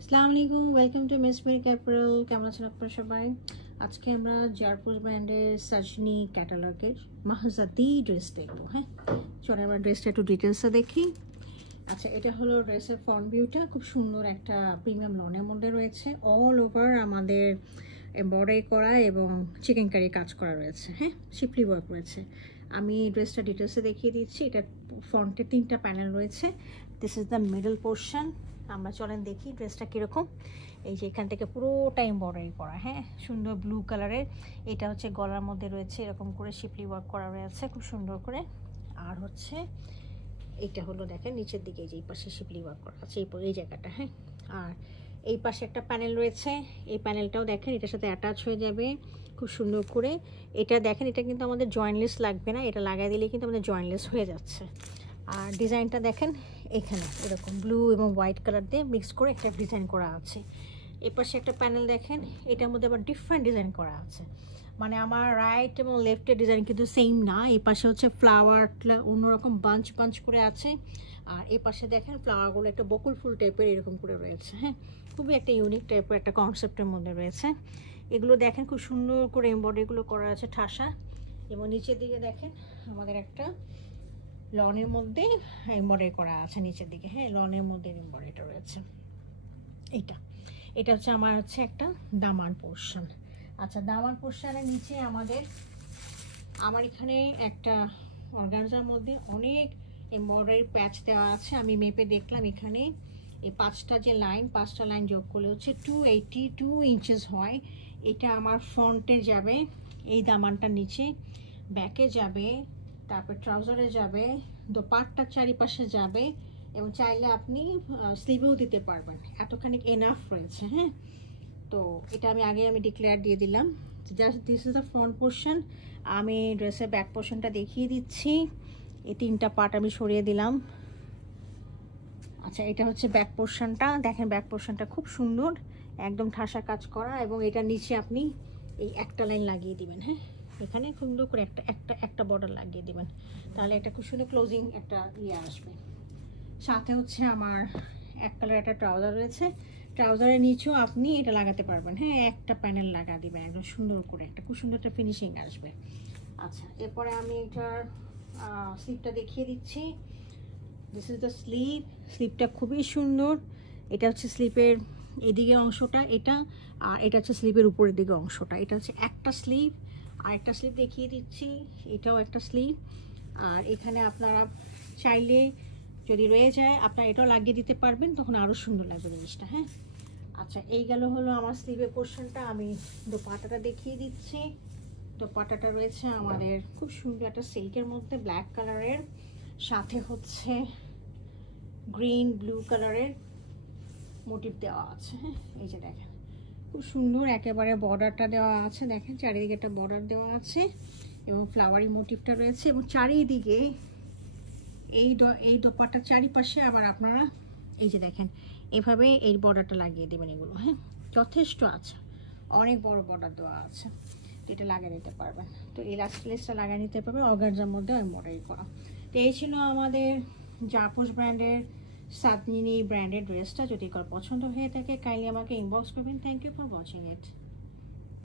আসসালামু আলাইকুম, welcome to miss Mary ক্যাপারেল। কেমন আছেন আপনারা সবাই? আজকে আমরা জারপুস ব্র্যান্ডের সাজনি ক্যাটালগের মাহজাদি ড্রেস দেখবো। হ্যাঁ, চলো আমরা ড্রেসটা একটু ডিটেলসে দেখি। আচ্ছা, এটা হলো ড্রেসের ফ্রন্ট ভিউটা। খুব সুন্দর একটা প্রিমিয়াম লনের মধ্যে রয়েছে। অল ওভার আমাদের এমব্রয়ডারি করা এবং চিকেন কারি কাজ করা রয়েছে। হ্যাঁ, শিপলি ওয়ার্ক রয়েছে। আমি ড্রেসটা ডিটেলসে দেখিয়ে দিচ্ছি। এটা ফ্রন্টে 3টা প্যানেল রয়েছে। This is the middle portion. আমরা চলেন দেখি ড্রেসটা কীরকম। এই যে এখান থেকে পুরোটা এমব্রয়ডারি করা। হ্যাঁ, সুন্দর ব্লু কালারের। এটা হচ্ছে গলার মধ্যে রয়েছে এরকম করে শিপলি ওয়ার্ক করা রয়েছে খুব সুন্দর করে। আর হচ্ছে এটা হলো দেখেন নিচের দিকে যে এই পাশে শিপলি ওয়ার্ক করা আছে এই জায়গাটা। হ্যাঁ, আর এই পাশে একটা প্যানেল রয়েছে। এই প্যানেলটাও দেখেন এটার সাথে অ্যাটাচ হয়ে যাবে খুব সুন্দর করে। এটা দেখেন, এটা কিন্তু আমাদের জয়েন্টলেস লাগবে না, এটা লাগাই দিলেই কিন্তু আমাদের জয়েন্টলেস হয়ে যাচ্ছে। আর ডিজাইনটা দেখেন এখানে এরকম ব্লু এবং হোয়াইট কালার দিয়ে মিক্স করে একটা ডিজাইন করা আছে। এর পাশে একটা প্যানেল দেখেন, এটার মধ্যে আবার ডিফারেন্ট ডিজাইন করা আছে। মানে আমার রাইট এবং লেফটের ডিজাইন কিন্তু সেম না। এই পাশে হচ্ছে ফ্লাওয়ারটা অন্যরকম বাঞ্চ বাঞ্চ করে আছে। আর এই পাশে দেখেন ফ্লাওয়ারগুলো একটা বকুল ফুল টাইপের এরকম করে রয়েছে। হ্যাঁ, খুবই একটা ইউনিক টাইপের একটা কনসেপ্টের মধ্যে রয়েছে। এগুলো দেখেন খুব সুন্দর করে এমব্রয়ডারিগুলো করা আছে ঠাসা। এবং নিচের দিকে দেখেন আমাদের একটা লনের মধ্যে এমব্রয়ডারি করা আছে নিচের দিকে। হ্যাঁ, লনের মধ্যে এমব্রয়ডারিটা রয়েছে। এটা হচ্ছে আমার হচ্ছে একটা দামান পোর্শন। আচ্ছা, দামান পোর্শনের নিচে আমার এখানে একটা অর্গানজার মধ্যে অনেক এমব্রয়ডারি প্যাচ দেওয়া আছে। আমি মেপে দেখলাম এখানে এই 5টা লাইন যোগ করলে হচ্ছে 282 ইঞ্চেস হয়। এটা আমার ফ্রন্টে যাবে এই দামানটার নিচে, ব্যাকে যাবে, তারপর ট্রাউজারে যাবে, দোপাট্টার চারিপাশে যাবে এবং চাইলে আপনি স্লিভেও দিতে পারবেন। এতখানি এনাফ রয়েছে। হ্যাঁ, তো এটা আমি ডিক্লেয়ার দিয়ে দিলাম। Just this is the front portion. আমি ড্রেসের ব্যাক পোর্শনটা দেখিয়ে দিচ্ছি। এই 3টা পার্ট আমি সরিয়ে দিলাম। আচ্ছা, এটা হচ্ছে ব্যাক পোর্শনটা। দেখেন ব্যাক পোর্শনটা খুব সুন্দর, একদম ঠাসা কাজ করা। এবং এটার নিচে আপনি এই একটা লাইন লাগিয়ে দিবেন। হ্যাঁ, এখানে সুন্দর করে একটা বর্ডার লাগিয়ে দিবেন, তাহলে একটা খুব সুন্দর ক্লোজিং একটা আসবে। সাথে হচ্ছে আমার এক কালার একটা ট্রাউজার রয়েছে। ট্রাউজারের নিচেও আপনি এটা লাগাতে পারবেন। হ্যাঁ, একটা প্যানেল লাগা দিবেন একদম সুন্দর করে, একটা খুব সুন্দর একটা ফিনিশিং আসবে। আচ্ছা, এরপরে আমি এটার স্লিপটা দেখিয়ে দিচ্ছি। দিস ইজ দ্য স্লিপটা খুবই সুন্দর। এটা হচ্ছে স্লিপের এদিকে অংশটা এটা, আর এটা হচ্ছে স্লিপের উপরের দিকে অংশটা। এটা হচ্ছে একটা স্লিপ। আর একটা স্লিপ দেখিয়ে দিচ্ছি, এটাও একটা স্লিপ। আর এখানে আপনারা চাইলে যদি রয়ে যায় আপনারা এটাও লাগিয়ে দিতে পারবেন, তখন আরও সুন্দর লাগবে জিনিসটা। হ্যাঁ, আচ্ছা, এই গেল হলো আমার স্লিভের পোর্শনটা। আমি দোপাট্টাটা দেখিয়ে দিচ্ছি। দোপাট্টাটা রয়েছে আমাদের খুব সুন্দর একটা সিল্কের মধ্যে ব্ল্যাক কালারের, সাথে হচ্ছে গ্রিন ব্লু কালারের মোটিভ দেওয়া আছে। হ্যাঁ, এই যে দেখেন খুব সুন্দর একেবারে বর্ডারটা দেওয়া আছে। দেখেন চারিদিকে একটা বর্ডার দেওয়া আছে এবং ফ্লাওয়ারি মোটিভটা রয়েছে। এবং চারিদিকে এই দোপাট্টার চারিপাশে আবার আপনারা এই যে দেখেন এভাবে এই বর্ডারটা লাগিয়ে দেবেন। এগুলো হ্যাঁ যথেষ্ট আছে, অনেক বড় বর্ডার দেওয়া আছে, এটা লাগিয়ে নিতে পারবেন। তো এই লাস্ট লেসটা লাগিয়ে নিতে পারবেন অর্গানজার মধ্যে এমব্রয়ডারি করা। তো এই ছিল আমাদের জারপুস ব্র্যান্ডের সাজনি ব্র্যান্ডের ড্রেসটা। যদি কারো পছন্দ হয়ে থাকে কাইন্ডলি আমাকে ইনবক্স করবেন। Thank you for watching it.